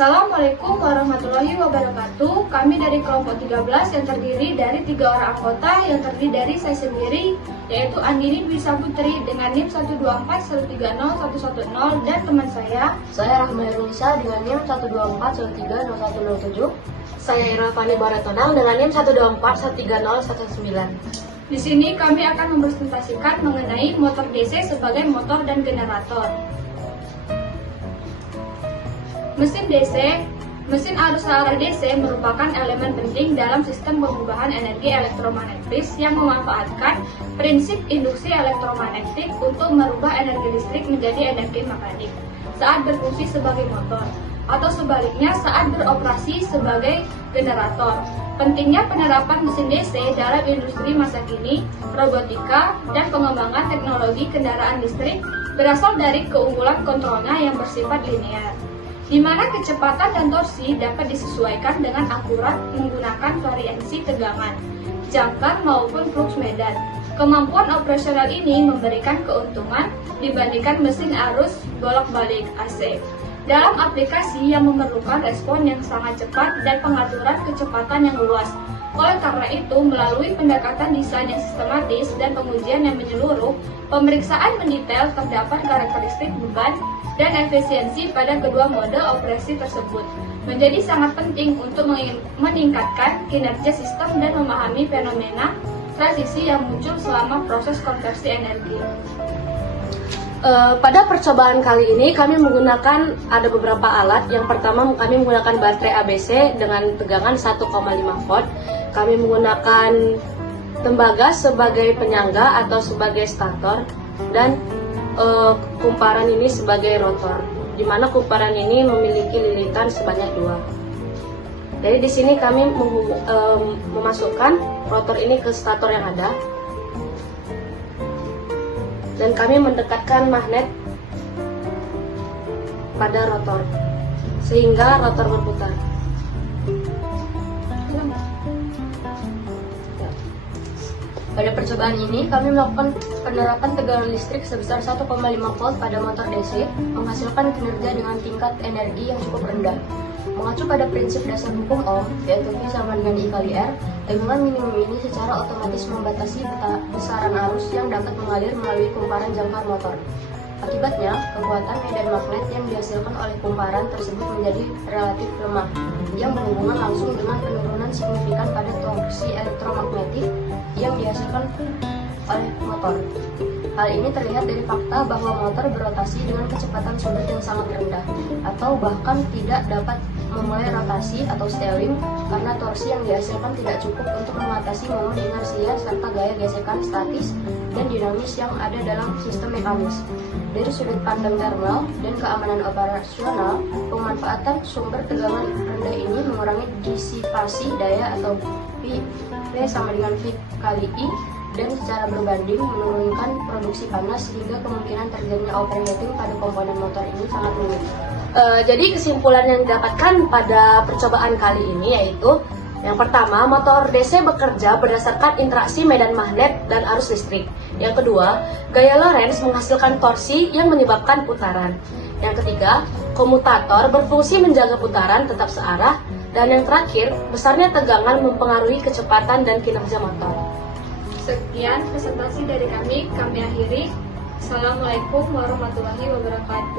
Assalamualaikum warahmatullahi wabarakatuh. Kami dari kelompok 13 yang terdiri dari 3 orang anggota yang terdiri dari saya sendiri, yaitu Andini Dwi Saputri dengan NIM 124130110 dan teman saya Rahma Herunisa dengan NIM 124130107. Saya Ira Fani Baratonang dengan NIM 124130119. Di sini kami akan mempresentasikan mengenai motor DC sebagai motor dan generator. Mesin arus searah DC merupakan elemen penting dalam sistem pengubahan energi elektromagnetis yang memanfaatkan prinsip induksi elektromagnetik untuk merubah energi listrik menjadi energi magnetik saat berfungsi sebagai motor, atau sebaliknya saat beroperasi sebagai generator. Pentingnya penerapan mesin DC dalam industri masa kini, robotika, dan pengembangan teknologi kendaraan listrik berasal dari keunggulan kontrolnya yang bersifat linear, di mana kecepatan dan torsi dapat disesuaikan dengan akurat menggunakan variasi tegangan, jangkar maupun flux medan. Kemampuan operasional ini memberikan keuntungan dibandingkan mesin arus bolak-balik AC dalam aplikasi yang memerlukan respon yang sangat cepat dan pengaturan kecepatan yang luas. Oleh karena itu, melalui pendekatan desain yang sistematis dan pengujian yang menyeluruh, pemeriksaan mendetail terdapat karakteristik beban dan efisiensi pada kedua mode operasi tersebut menjadi sangat penting untuk meningkatkan kinerja sistem dan memahami fenomena transisi yang muncul selama proses konversi energi. Pada percobaan kali ini kami menggunakan ada beberapa alat. Yang pertama kami menggunakan baterai ABC dengan tegangan 1,5 volt. Kami menggunakan tembaga sebagai penyangga atau sebagai stator dan kumparan ini sebagai rotor, di mana kumparan ini memiliki lilitan sebanyak 2. Jadi di sini kami memasukkan rotor ini ke stator yang ada, dan kami mendekatkan magnet pada rotor sehingga rotor berputar. Pada percobaan ini, kami melakukan penerapan tegangan listrik sebesar 1,5 volt pada motor DC, menghasilkan kinerja dengan tingkat energi yang cukup rendah. Mengacu pada prinsip dasar hukum Ohm, yaitu V sama dengan I kali R, tegangan minimum ini secara otomatis membatasi besaran arus yang dapat mengalir melalui kumparan jangkar motor. Akibatnya, kekuatan medan magnet yang dihasilkan oleh kumparan tersebut menjadi relatif lemah, yang berhubungan langsung dengan penurunan signifikan pada torsi elektromagnetik yang dihasilkan oleh motor. Hal ini terlihat dari fakta bahwa motor berotasi dengan kecepatan sumber yang sangat rendah, atau bahkan tidak dapat memulai rotasi atau stalling karena torsi yang dihasilkan tidak cukup untuk mengatasi momen inersia serta gaya gesekan statis dan dinamis yang ada dalam sistem mekanis. Dari sudut pandang thermal dan keamanan operasional, pemanfaatan sumber tegangan rendah ini mengurangi disipasi daya atau V sama dengan V kali I, dan secara berbanding menurunkan produksi panas sehingga kemungkinan terjadinya overheating pada komponen motor ini sangat minim. Jadi kesimpulan yang didapatkan pada percobaan kali ini yaitu yang pertama, motor DC bekerja berdasarkan interaksi medan magnet dan arus listrik. Yang kedua, gaya Lorentz menghasilkan torsi yang menyebabkan putaran. Yang ketiga, komutator berfungsi menjaga putaran tetap searah. Dan yang terakhir, besarnya tegangan mempengaruhi kecepatan dan kinerja motor. Sekian presentasi dari kami akhiri. Assalamualaikum warahmatullahi wabarakatuh.